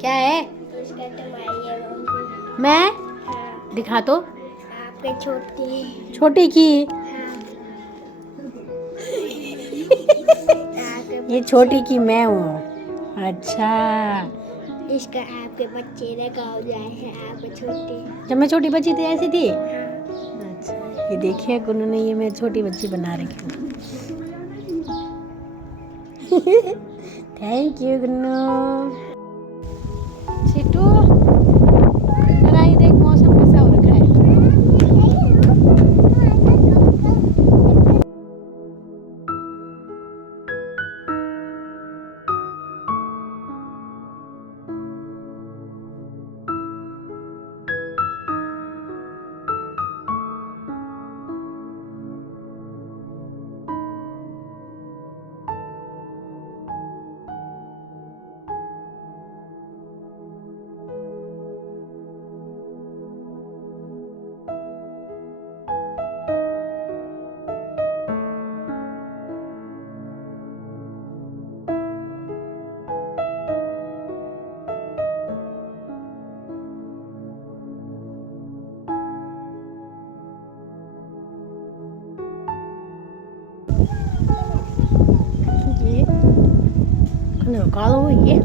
क्या है? उसका तुम्हारी है मम्मी। मैं हाँ, दिखा तो। आपके छोटी। छोटी की। हाँ, आपके ये बच्चे। छोटी की मैं हूँ। अच्छा, इसका आपके बच्चे ने गाँव जाए हैं आपके छोटे। जब मैं छोटी बच्ची थी ऐसी थी। हाँ, अच्छा, ये देखिए गुन्नू ने, ये मैं छोटी बच्ची बना रखी हूँ। Thank you Gunnu. सिटू, जरा ये देख मौसम कैसा हो रखा है। ये कालो ये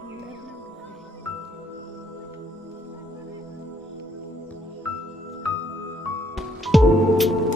सुंदर लग रहा है।